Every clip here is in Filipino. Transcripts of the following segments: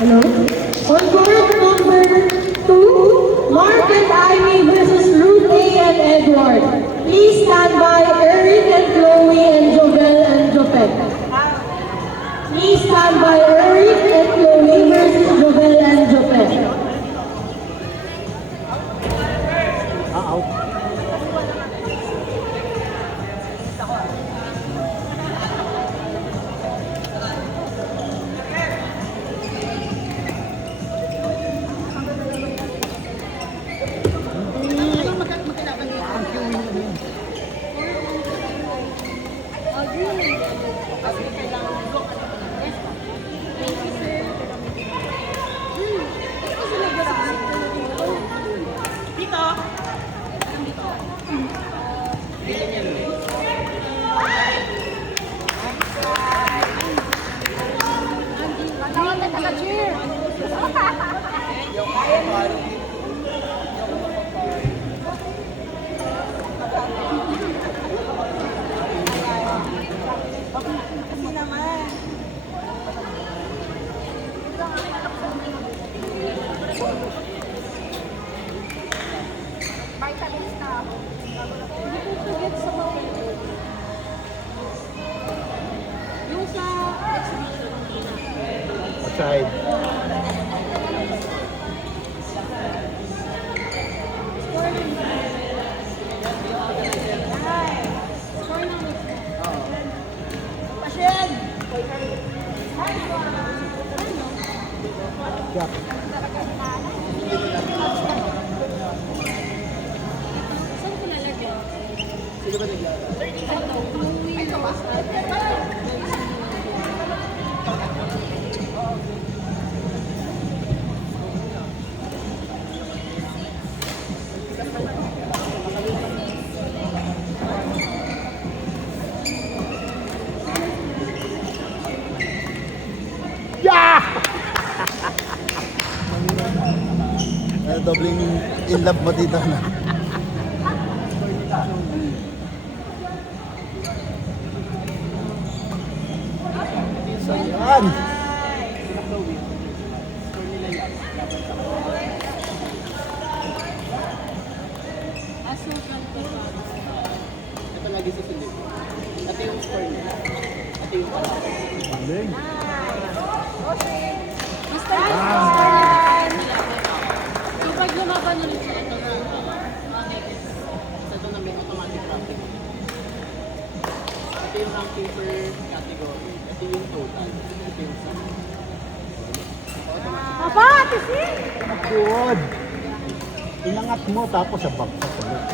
Hello? On court number 2, Mark and Ivy versus Ruth A. and Edward. Please stand by Eric and Chloe and Jovel and Jopet. Please stand by Eric and Chloe versus Jovel and Jopet. Outside. Dobling in love mo dito na. So yan. Ito lagi sa silip. Ito yung score niya. Ito yung Galing. Pag lumaban ulit siya, ito na. ito na may automatic ranking. Ito yung ranking per category. Ito yung total. Ito yung sum. Papa, tisin! Good. Inangat mo tapos sa bagsak ulit.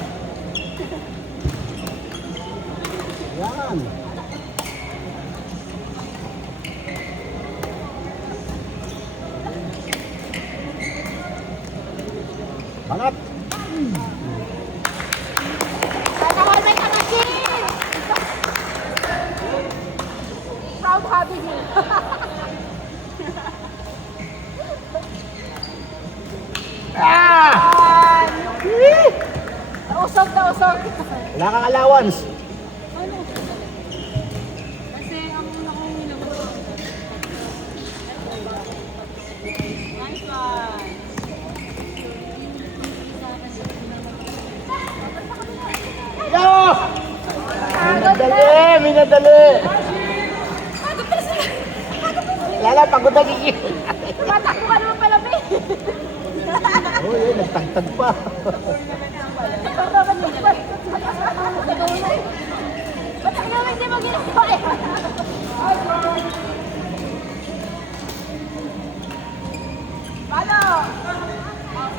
Yan. Bangat. Sana all may kanasin! Proud hobby din. Nausog, nausog. Wala kang allowance. Ano? Kasi ang una kong nilabas. Nice one. Yo! Minadali! Minadali! Lala, pagod na gigil. Tumatakbo ka naman pala, be. Oh, yun, nagtagtag pa. Ba't ang naman di mo ginagawa eh? Paano?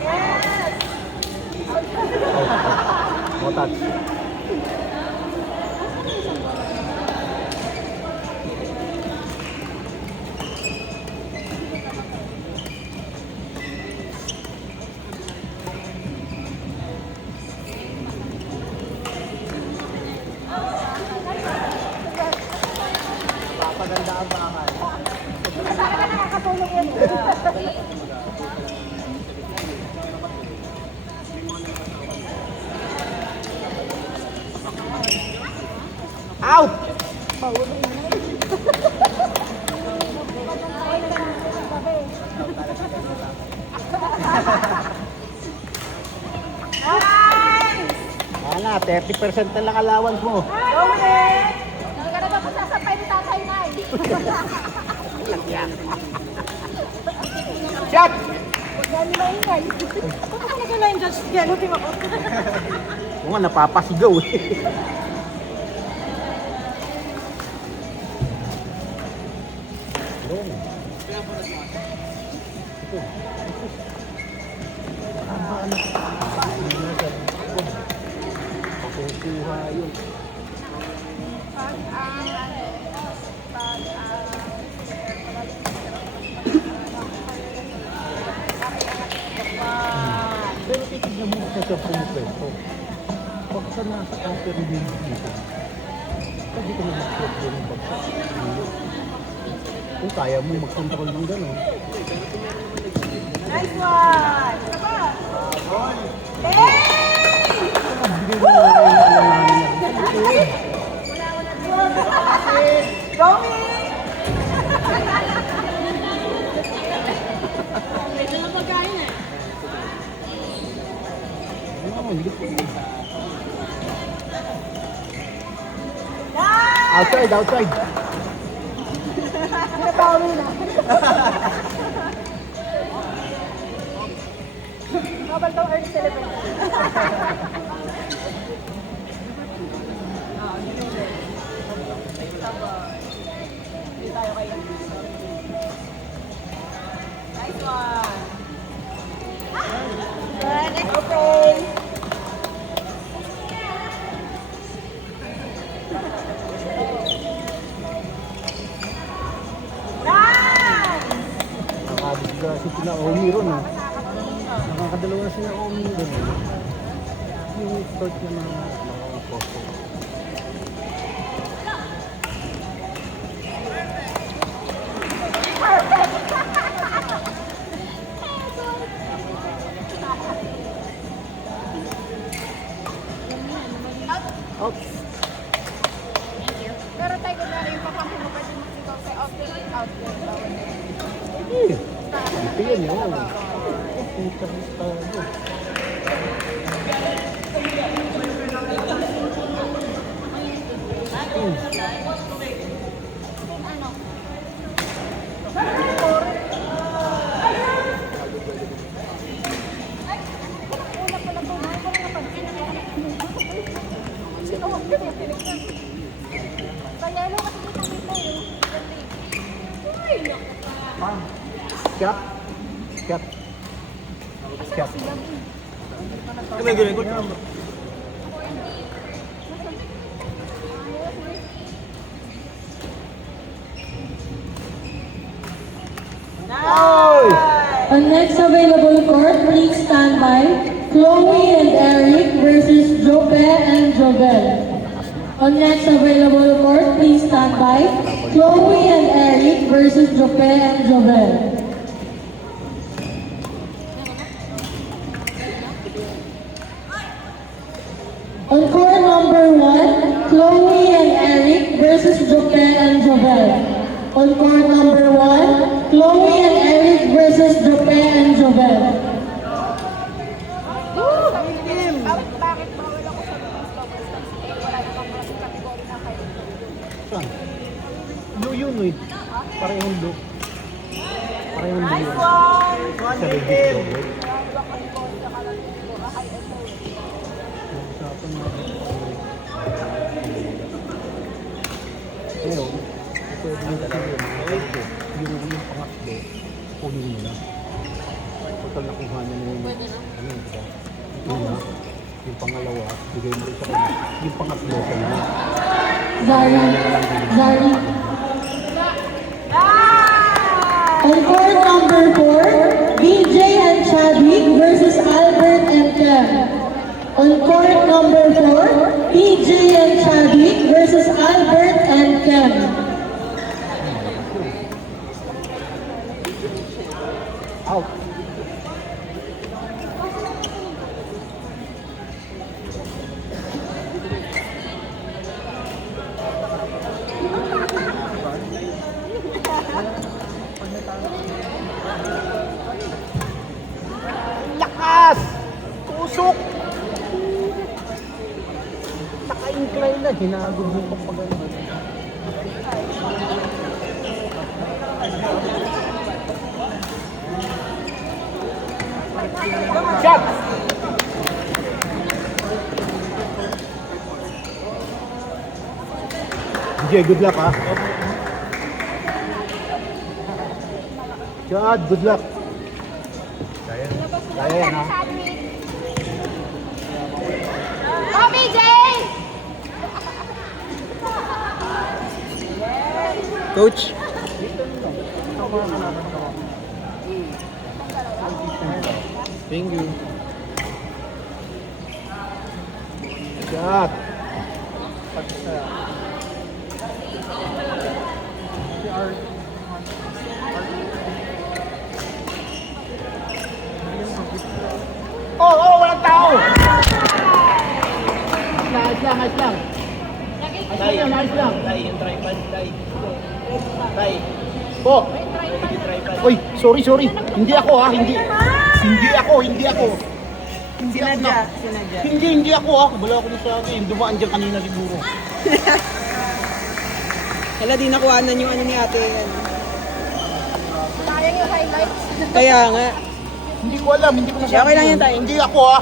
Yes! Motat. Sana ka nakakatulog yun. Out! Nice! Ana, 30% na lang allowance mo. Roman! Hindi ka na dapat sasampay ni Tatay Nay. Shot! Huwag na nila ingay. Ano ka nag-line dyan? Gelo, di ba ko? Oo nga, napapasigaw eh. Wrong. Ito. Pakukuha yun. Pero titignan mo kasi sa pumukwento. Pag sa nasa counter review dito, pwede ka na mag-click doon yung bagsak. Kung kaya mo mag-control ng gano'n. Nice one! Isa pa! Hey! Bigay mo na yung alanganin natin. Romy! Oo, hindi ko. Nice! Outside, outside. Nabawi na. Mabal daw early celebration. Hindi tayo kaya. Nice one. Okay. Nice! Nakabisga si Tina Omi ron ah. Nakakadalawa na sila Omi ron. Yung start niya na mga photo. Out. Pero tayo ko na yung papangkin mo pwede mag-ikaw kay out there. Eh, ito yan yun. Puta basta ano. Shot. Shot. Shot. Kami gini ko. On next available court, please stand by. Chloe and Eric versus Jope and Jovel. On next available court, please stand by. Chloe and Eric versus Jope and Jovel. On court number 1, Chloe and Eric versus Jope and Jovel. On court number 1, Chloe and Eric versus Jope and Jovel. Bakit bawal ako sa women's doubles kasi wala namang mga kategory na kayo. Saan? Blue yun eh. Parehong blue. Parehong blue. Nice one! Sa Reddit daw. Ibang kategory na ka lang dito. High and low. Usapan natin. Ngayon, ito yung tatlo. Yung pangatlo, kunin mo na. Total nakuha niya na yung ano yun, diba? Yung pangalawa, bigay mo rin sa kanya. Yung pangatlo sa inyo. Zari. Zari. On court number 4, BJ and Chadwick versus Albert and Clem. On court number 4, BJ and Chadwick versus Albert and Clem. Out. Lakas! Tusok! Naka-incline na. Hinagod mo pang maganda. Shot! DJ, good luck ha. Shot, good luck. Kaya yan ha. Go, BJ! Coach. Thank you. Shot. Walang tao! Nice lang. Nice lang. Tay, yung tripod, tay. Tay. Po! Yung tripod. Uy, sorry. Hindi ako ha, hindi. Hindi ako. Sinadya. Hindi ako ha. Wala ako sa akin. Dumaan dyan kanina siguro. Hala, di nakuhanan yung ano ni ate. Sayang yung highlights. Kaya nga. Hindi ko alam, hindi ko nasabi. Okay lang yan, tay. Hindi ako ha.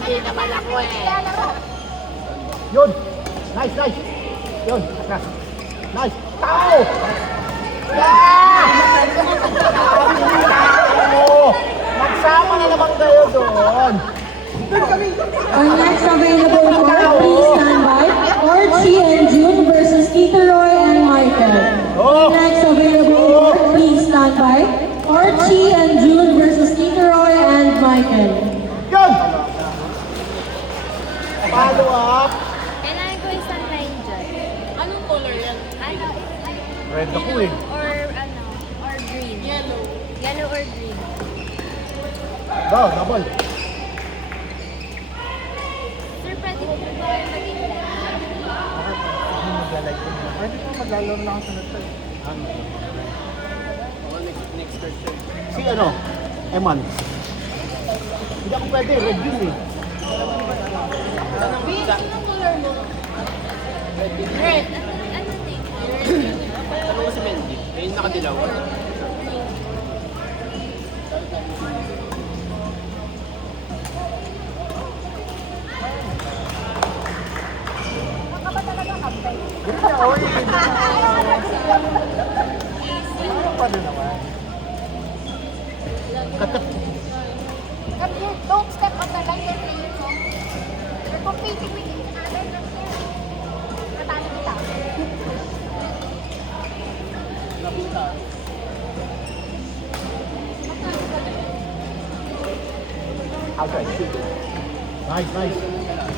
Hindi naman ako eh. Yun. Nice. Yun. Nice. Tao! Magsama na naman kayo doon. Our next available court, please stand by. Archie and June versus Tito Roy and Michael. Our next available court, please stand by. Archie and June versus Tito Roy and Michael. Yun! Follow up. Kailangan ko isang line dyan. Anong color yan? Ano? Red ako eh. Or ano? Or green? Yellow. Yellow or green? Double. Sir, pwede mo ba kayo maging line? Pwede po maglalaro lang ako sa nagtag. Next question. Si ano? Eman. Hindi ako pwede, red yun eh. Red. Ano name? Ano ko si Mendy? Ayun nakadilaw. Baka ba talaga kapay? Don't step on the line and play it. We're competing with each other. Natalo kita. Okay, shoot. Nice. Hinga.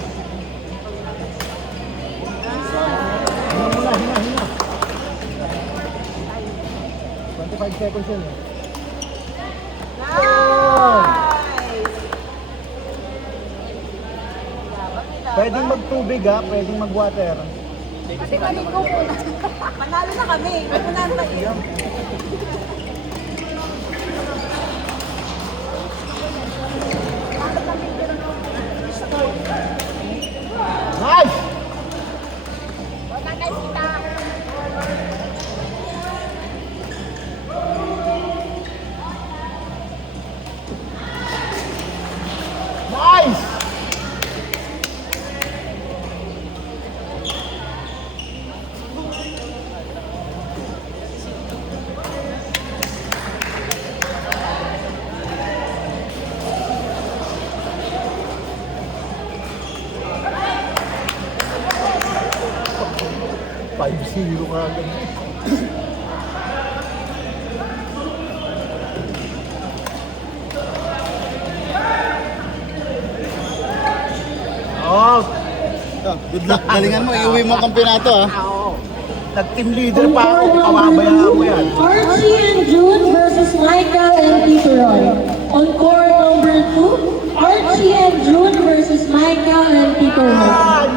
25 seconds yun eh. Pwedeng magtubig ha, pwedeng magwater. Pati maligo muna. Panalo na kami. May punan pa iyo. Nice! Wala na kita. Nice! Five zero ka agad. Good luck. Galingan mo. Iuwi mo ang kampeonato ha. Nag-team leader pa ako, pababayaan mo yan. Archie and June versus Michael and Tito Roy. On court number 2, Archie and June versus Michael and Tito Roy.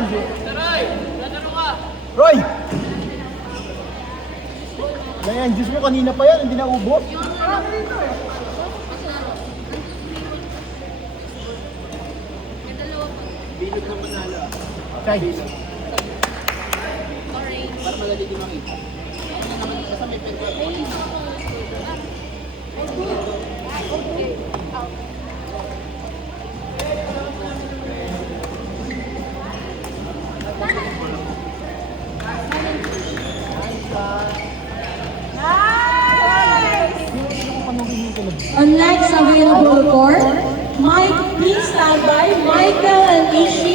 Roy! Ayan, Diyos mo kanina pa yan, hindi na ubos. Bilog ng manalo. Chay. Para madali din makita. Basta may pen ko. On next available court, Mike, please stand by. Michael and Ishi